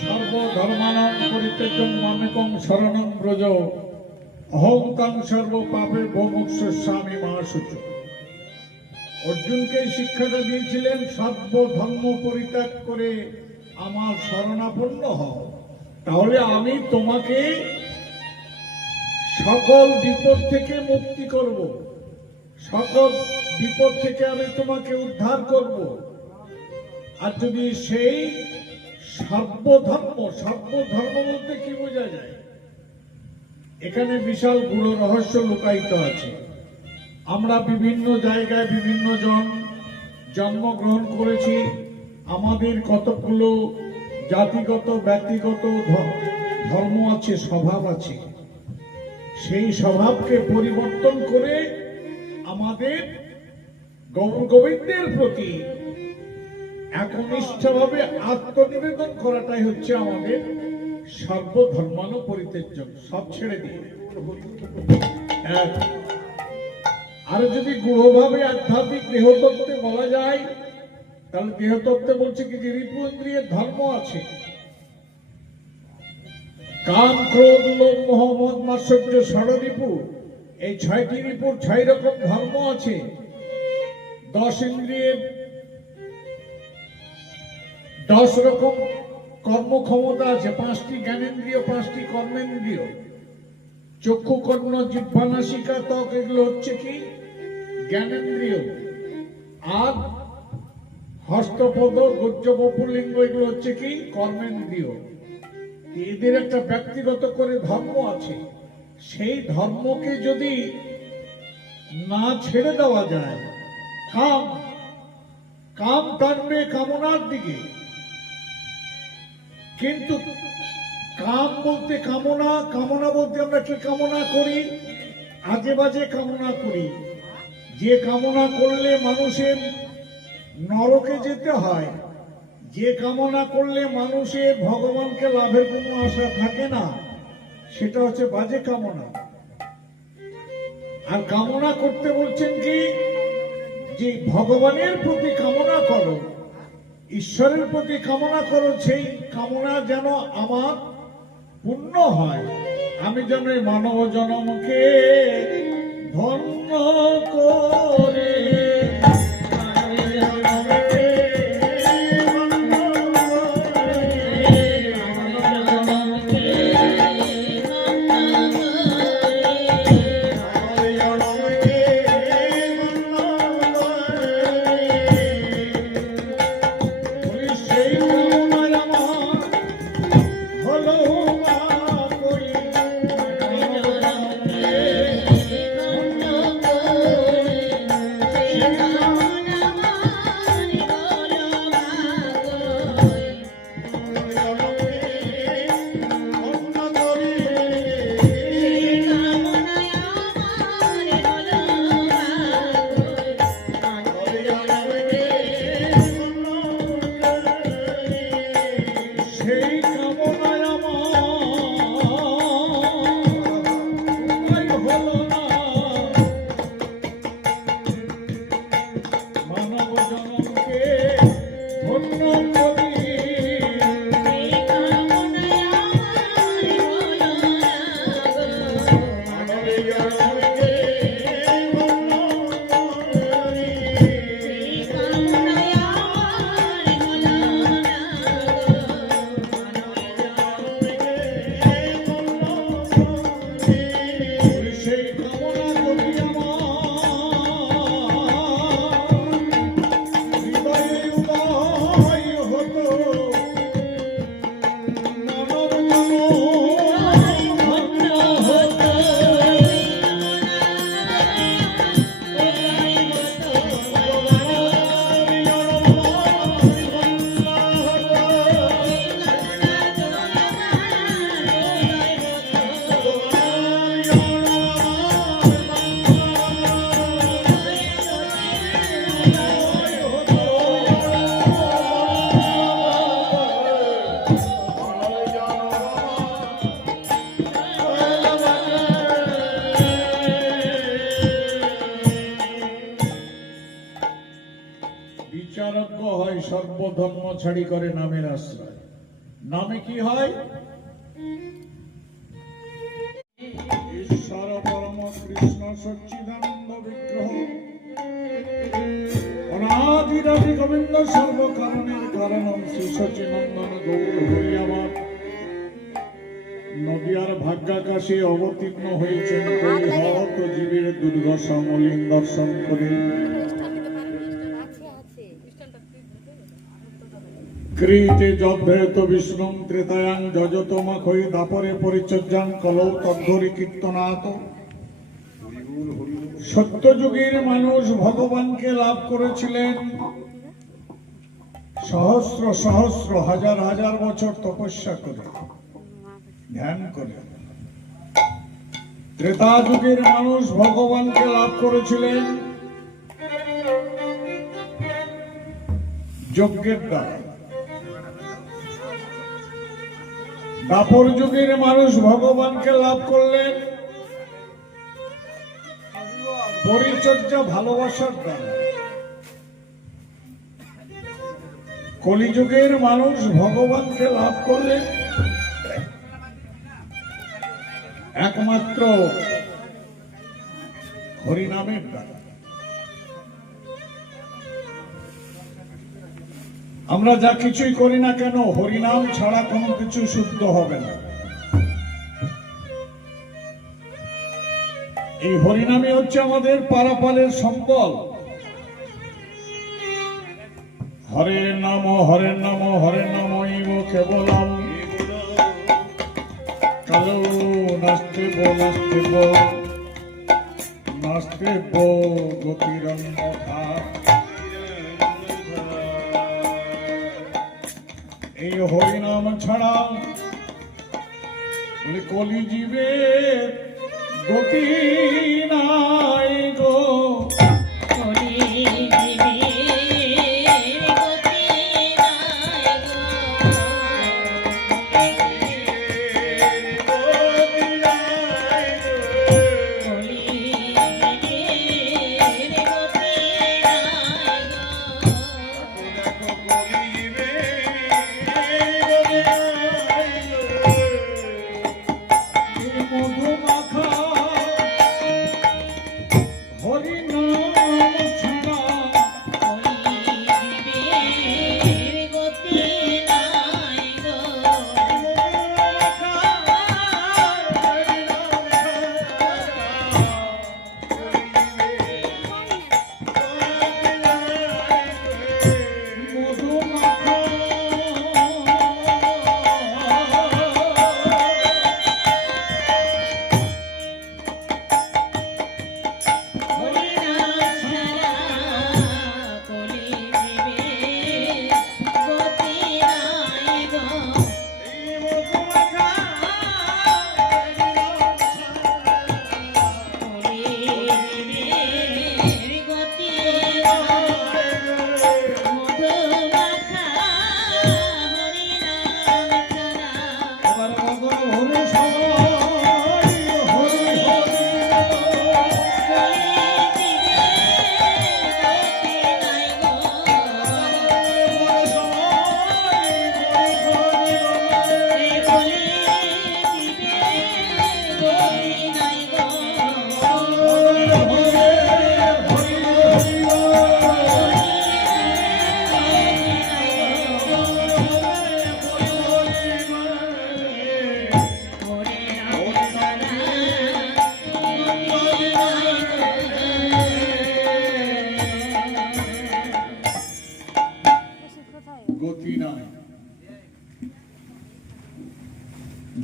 সর্বধর্মানাং পরিত্যাজ্যং মামেকং শরণং ব্রজ অহং তাং সর্ব পাপে ভোমুক্ষস্যামি মহাশুচ। অর্জুনকে শিক্ষাটা দিয়েছিলেন সর্বধর্ম পরিত্যাগ করে আমার শরণাপন্ন হও, তাহলে আমি তোমাকে সকল বিপদ থেকে মুক্তি করব, সকল বিপদ থেকে আমি তোমাকে উদ্ধার করব। আর যদি সেই সর্বধর্ম বলতে কি বোঝা যায়, এখানে বিশাল গূঢ় রহস্য লুকায়িত আছে। আমরা বিভিন্ন জায়গায় বিভিন্ন জন জন্মগ্রহণ করেছি, আমাদের কতগুলো জাতিগত ব্যক্তিগত ধর্ম আছে, স্বভাব আছে। সেই স্বভাবকে পরিবর্তন করে আমাদের গৌর গোবিন্দের প্রতি একনিষ্ঠভাবে আত্মনিবেদন করাটাই হচ্ছে আমাদের সর্বধর্মানো পরিত্যাজ্য, সব ছেড়ে দিয়ে। আর যদি গূঢ়ভাবে আধ্যাত্মিক দেহতত্ত্বে বলা যায়, তাহলে দেহতত্ত্বে বলছে কি যে রিপুইন্দ্রিয়ের ধর্ম আছে, কাম ক্রোধ লোভ মোহ মদ মাৎসর্য ষড়রিপু, এই 6টি রিপুর 6 রকম ধর্ম আছে। 10 ইন্দ্রিয়ের 10 রকম কর্মক্ষমতা আছে, 5টি জ্ঞানেন্দ্রিয়, 5টি কর্মেন্দ্রিয়। চক্ষু কর্ণ জিহ্বা নাসিকা ত্বক এগুলো হচ্ছে কি জ্ঞানেন্দ্রিয়, আর হস্তপদ গজ্জ বপুলিঙ্গ এগুলো হচ্ছে কি কর্মেন্দ্রিয়। এদের একটা ব্যক্তিগত করে ধর্ম আছে। সেই ধর্মকে যদি না ছেড়ে দেওয়া যায়, কাম টানবে কামনার দিকে। কিন্তু কাম বলতে কামনা বলতে আমরা কি কামনা করি? আজে বাজে কামনা করি। যে কামনা করলে মানুষের নরকে যেতে হয়, যে কামনা করলে মানুষের ভগবানকে লাভের কোনো আশা থাকে না, সেটা হচ্ছে বাজে কামনা। আর কামনা করতে বলছেন কি যে ভগবানের প্রতি কামনা করো, ঈশ্বরের প্রতি কামনা করো, সেই কামনা যেন আমার পূর্ণ হয়, আমি যেন এই মানব জন্মকে ধন্য করে বৈরাগ্য হয় সর্বধর্ম ছাড়ি করে নামের আশ্রয়। নামে কি হয়? ঈশ্বর পরম কৃষ্ণ সচ্চিদানন্দ বিগ্রহ অনাদিরাদি গোবিন্দ সর্বকারণের কারণম শ্রী সচিনন্দন গৌর হরি আমার নদিয়ার ভাগ্যাকাশে অবতীর্ণ হয়েছেন হত জীবের দুর্দশা মলিন দর্শন করে কৃতে যদ্ভেত বিষ্ণুম ত্রেতায়াং যজতমখৈ দাপরে পরিচর্যাং কলৌ তদ্ধরি কীর্তনাত। সত্যযুগের মানুষ ভগবানকে লাভ করেছিলেন সহস্র সহস্র হাজার হাজার বছর তপস্যা করে ধ্যান করে। ত্রেতা যুগের মানুষ ভগবানকে লাভ করেছিলেন যজ্ঞের দ্বারা। দাপর যুগের মানুষ ভগবানকে লাভ করলেন পরিচর্যা ভালোবাসার দ্বারা। কলিযুগের মানুষ ভগবানকে লাভ করলেন একমাত্র হরিনামের দ্বারা। আমরা যা কিছুই করি না কেন হরিনাম ছাড়া কোনো কিছু শুদ্ধ হবে না। এই হরিনামই হচ্ছে আমাদের পারাপারের সম্বল। হরে নাম হরে নাম হরে নাম কেবলম কালো নাস্তিব নাস্তিব নাস্তিব গতিরন্যথা। এই হরিনাম ছাড়া কলিজীবে গতি নাই গো।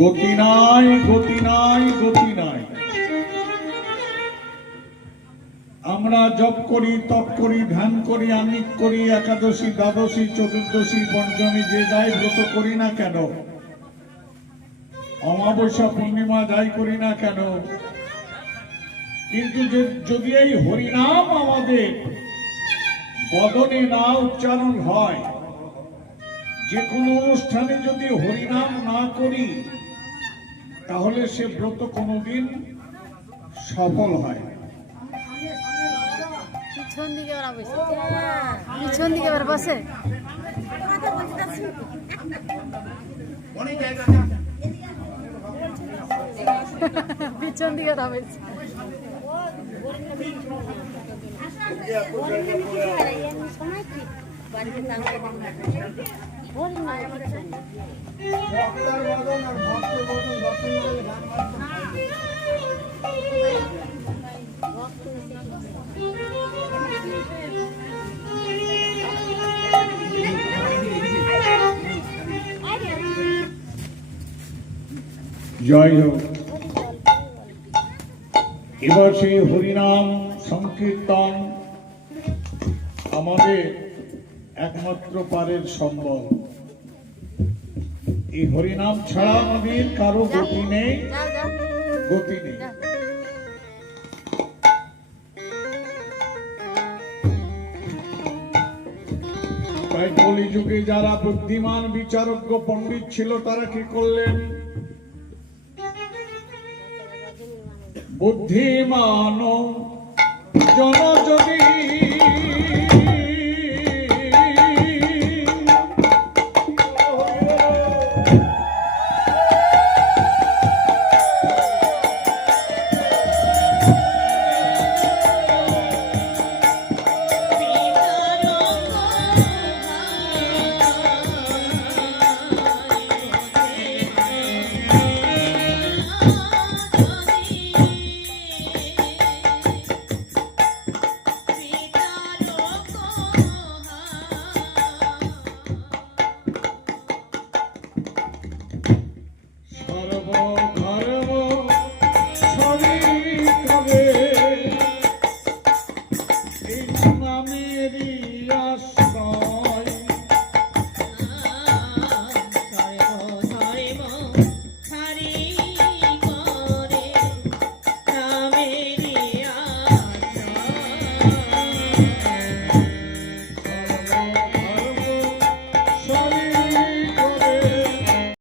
গতি নাই, গতি নাই, গতি নাই। আমরা জপ করি, তপ করি, ধ্যান করি, আমিক করি, একাদশী, দ্বাদশী, চতুর্দশী, পঞ্চমী যে যাই ব্রত করি না কেন, অমাবস্যা, পূর্ণিমা যাই করি না কেন, কিন্তু যদি এই হরিনাম আমাদের বদনে না উচ্চারণ হয়, যে কোনো অনুষ্ঠানে যদি হরিনাম না করি, তাহলে সে ব্রত কোনোদিন সফল হয়। পিছন দিকে ওরা বসে, পিছন দিকে ওরা বসে। পিছন দিকে ওরা বসে। জয় হোক। এবার সেই হরিনাম সংকীর্তন আমাদের একমাত্র পারের সম্বল। এই হরিনাম ছাড়া আমাদের কারো গতি নেই, গতি নেই। তাই কলিযুগে যারা বুদ্ধিমান বিচারজ্ঞ পণ্ডিত ছিল তারা কি করলেন? বুদ্ধিমান জন